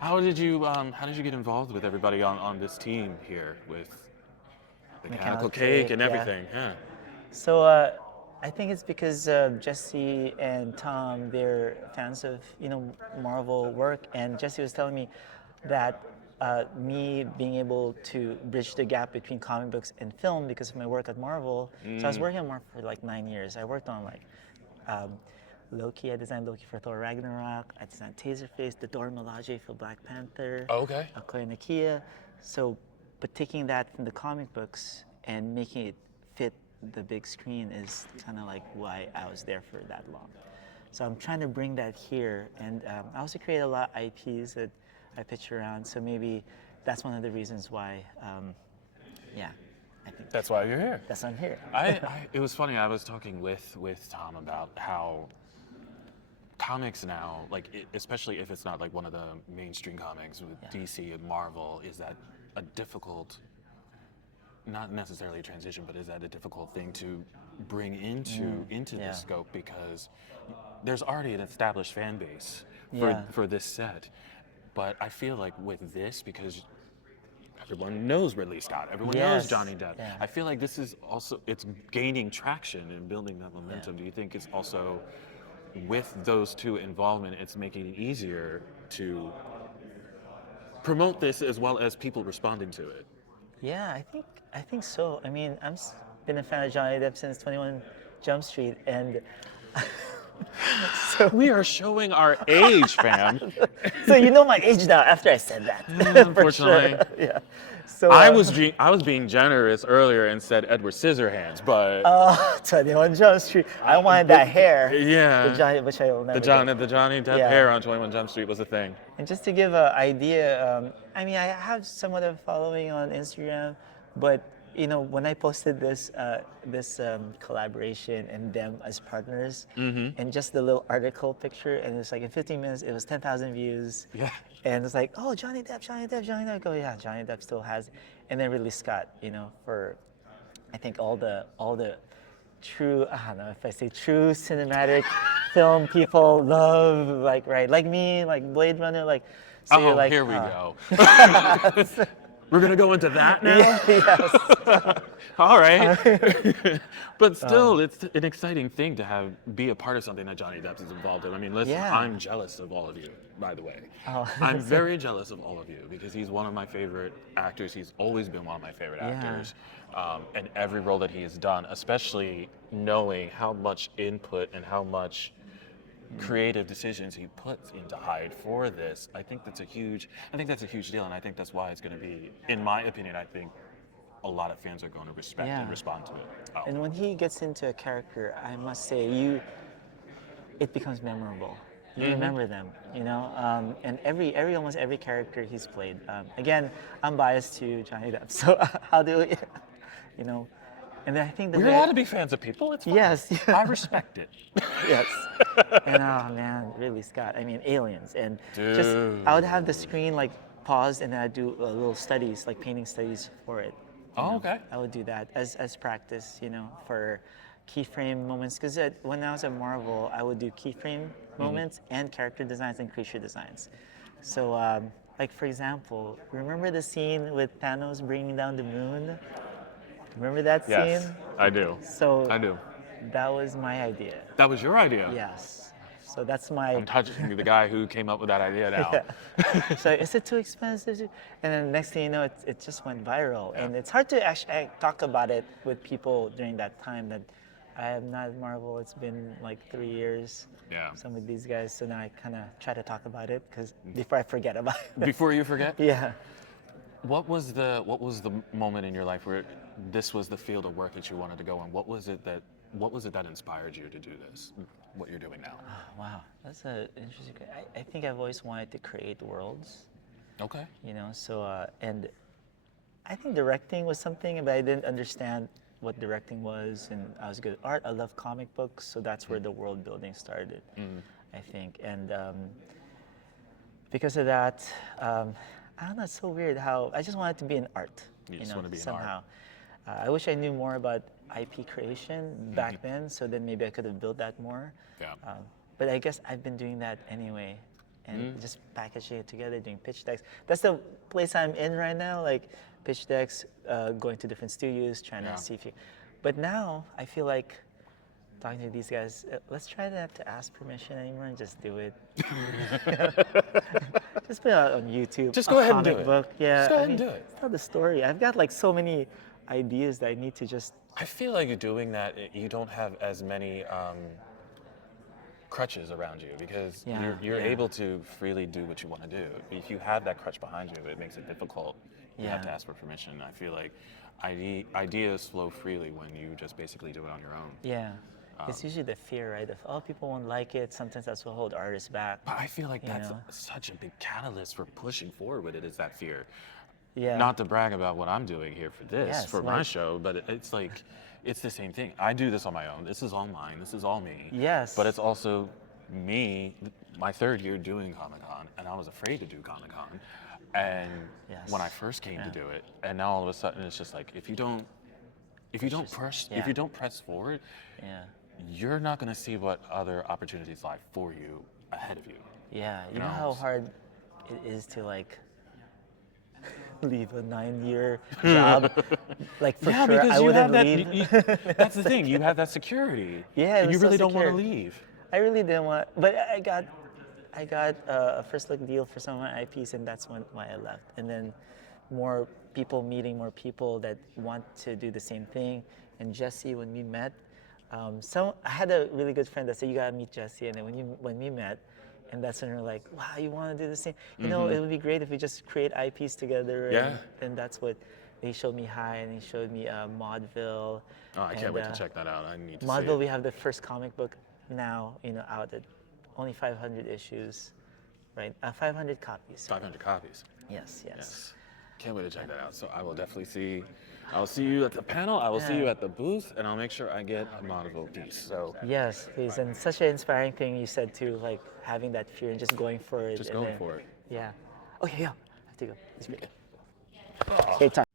How did you get involved with everybody on this team here with Mechanical Mechanical Cake Cake, and yeah. everything? Yeah. So I think it's because Jesse and Tom, they're fans of Marvel work, and Jesse was telling me that me being able to bridge the gap between comic books and film because of my work at Marvel. So I was working on Marvel for like 9 years. I worked on like um, Loki. I designed Loki for Thor Ragnarok. I designed Taserface, the Dora Milaje for Black Panther, Oh, okay. Akoya Nakia. So, but taking that from the comic books and making it fit the big screen is kind of like why I was there for that long. So I'm trying to bring that here, and I also create a lot of IPs that I pitch around. So maybe that's one of the reasons why, yeah, I think That's why you're here. that's why I'm here. It was funny. I was talking with Tom about how comics now, like especially if it's not like one of the mainstream comics with Yeah. DC and Marvel, is that a difficult, not necessarily a transition, but is that a difficult thing to bring into the Yeah. scope because there's already an established fan base Yeah. for this set, but I feel like with this because everyone knows Ridley Scott. Everyone knows Yes. Johnny Depp. Yeah. I feel like this is also it's gaining traction and building that momentum. Yeah. Do you think it's also with those two involvement, it's making it easier to promote this as well as people responding to it? Yeah, I think so. I mean, been a fan of Johnny Depp since 21 Jump Street, and so We are showing our age, fam. so you know my age now after I said that. For sure. Unfortunately. Yeah. So I was being generous earlier and said Edward Scissorhands, but 21 Jump Street. I wanted that hair. yeah, The Johnny, which I will never the Johnny Depp Yeah. hair on 21 Jump Street was a thing. And just to give an idea, I mean, I have somewhat of a following on Instagram, but when I posted this collaboration and them as partners, and just the little article picture, and it's like in 15 minutes, it was 10,000 views. Yeah. And it's like, oh, Johnny Depp, Johnny Depp, Johnny Depp. Oh yeah, Johnny Depp still has, and then Ridley Scott, for I think all the true, I don't know if I say true cinematic film people love, like me, like Blade Runner, like. So Oh, you're like, here we go. We're gonna go into that now. Yes. All right. But still, it's an exciting thing to be a part of something that Johnny Depp is involved in. I mean, listen, Yeah. I'm jealous of all of you, by the way. Oh. I'm very jealous of all of you because he's one of my favorite actors. He's always been one of my favorite Yeah. actors. And every role that he has done, especially knowing how much input and how much creative decisions he puts into HYDE for this, I think that's a huge deal, and I think that's why it's going to be, in my opinion, I think a lot of fans are going to respect and Yeah. respond to it. Oh. And when he gets into a character, I must say, it becomes memorable. You remember them, and almost every character he's played. Again, I'm biased to Johnny Depp, so how do we, and then I think We're allowed to be fans of people. It's fine. Yes. I respect it. Yes. And oh man, Ridley Scott. I mean, aliens, and just Dude. I would have the screen like paused, and then I'd do little studies, like painting studies for it. Oh, okay. I would do that as practice, for keyframe moments. Because when I was at Marvel, I would do keyframe moments and character designs and creature designs. So, like for example, remember the scene with Thanos bringing down the moon? Remember that scene? Yes, I do. So I do. that was my idea. That was your idea. Yes. So that's my. I'm touching the guy who came up with that idea now. Yeah. So is it too expensive? And then next thing you know, it just went viral. Yeah. And it's hard to actually talk about it with people during that time that I am not at Marvel. It's been like 3 years. Yeah. Some of these guys. So now I kind of try to talk about it because before I forget about it. Before you forget? Yeah. What was the moment in your life where this was the field of work that you wanted to go in? What was it that inspired you to do this? What you're doing now? Wow, that's an interesting. I think I've always wanted to create worlds. Okay. So and I think directing was something, but I didn't understand what directing was, and I was good at art. I love comic books, so that's where the world building started, I think. And because of that, I don't know. It's so weird how I just wanted to be in art. You just want to be in somehow. I wish I knew more about IP creation back then, so then maybe I could have built that more. Yeah. But I guess I've been doing that anyway, and just packaging it together, doing pitch decks. That's the place I'm in right now, like pitch decks, going to different studios, trying to see if you. But now I feel like talking to these guys, let's try to have to ask permission anymore and just do it. Just put it out on YouTube. Just go ahead and do comic it. book. Yeah, Just go ahead and do it. Tell the story. I've got like so many ideas that I need to just. I feel like you're doing that. You don't have as many crutches around you because you're able to freely do what you want to do. If you have that crutch behind you, it makes it difficult. You have to ask for permission. I feel like ideas flow freely when you just basically do it on your own. Yeah. It's usually the fear, right? Of people won't like it. Sometimes that's what holds artists back. But I feel like that's such a big catalyst for pushing forward with it, is that fear. Yeah. Not to brag about what I'm doing here for this, for my show, but it's like, it's the same thing. I do this on my own. This is all mine. This is all me. Yes. But it's also me, my third year doing Comic-Con, and I was afraid to do Comic-Con. And when I first came to do it, and now all of a sudden it's just like, if you don't press forward, you're not going to see what other opportunities lie for you ahead of you. Yeah, you know how hard it is to like leave a 9-year job, like for sure because I you have wouldn't leave. that's the thing. You have that security. Yeah, and you really don't want to secure. leave. I really didn't want, but I got a first look deal for some of my IPs, and that's why I left. And then meeting more people that want to do the same thing. And Jesse, when we met, I had a really good friend that said, you gotta meet Jesse. And then when we met, and that's when we're like, wow, you want to do the same? You know, it would be great if we just create IPs together. And that's what he showed me. And he showed me Maudeville. Oh, I can't wait to check that out. I need to Maudeville, see it. we have the first comic book now, out at only 500 issues, right? 500 copies. 500 copies. Yes. Can't wait to check that out. So I will definitely see. I will see you at the panel. I will see you at the booth, and I'll make sure I get a Maudeville piece. So yes, please. And such an inspiring thing you said too, like having that fear and just going for it. Just going for it. Yeah. Okay, yeah. I have to go. It's great. Great time.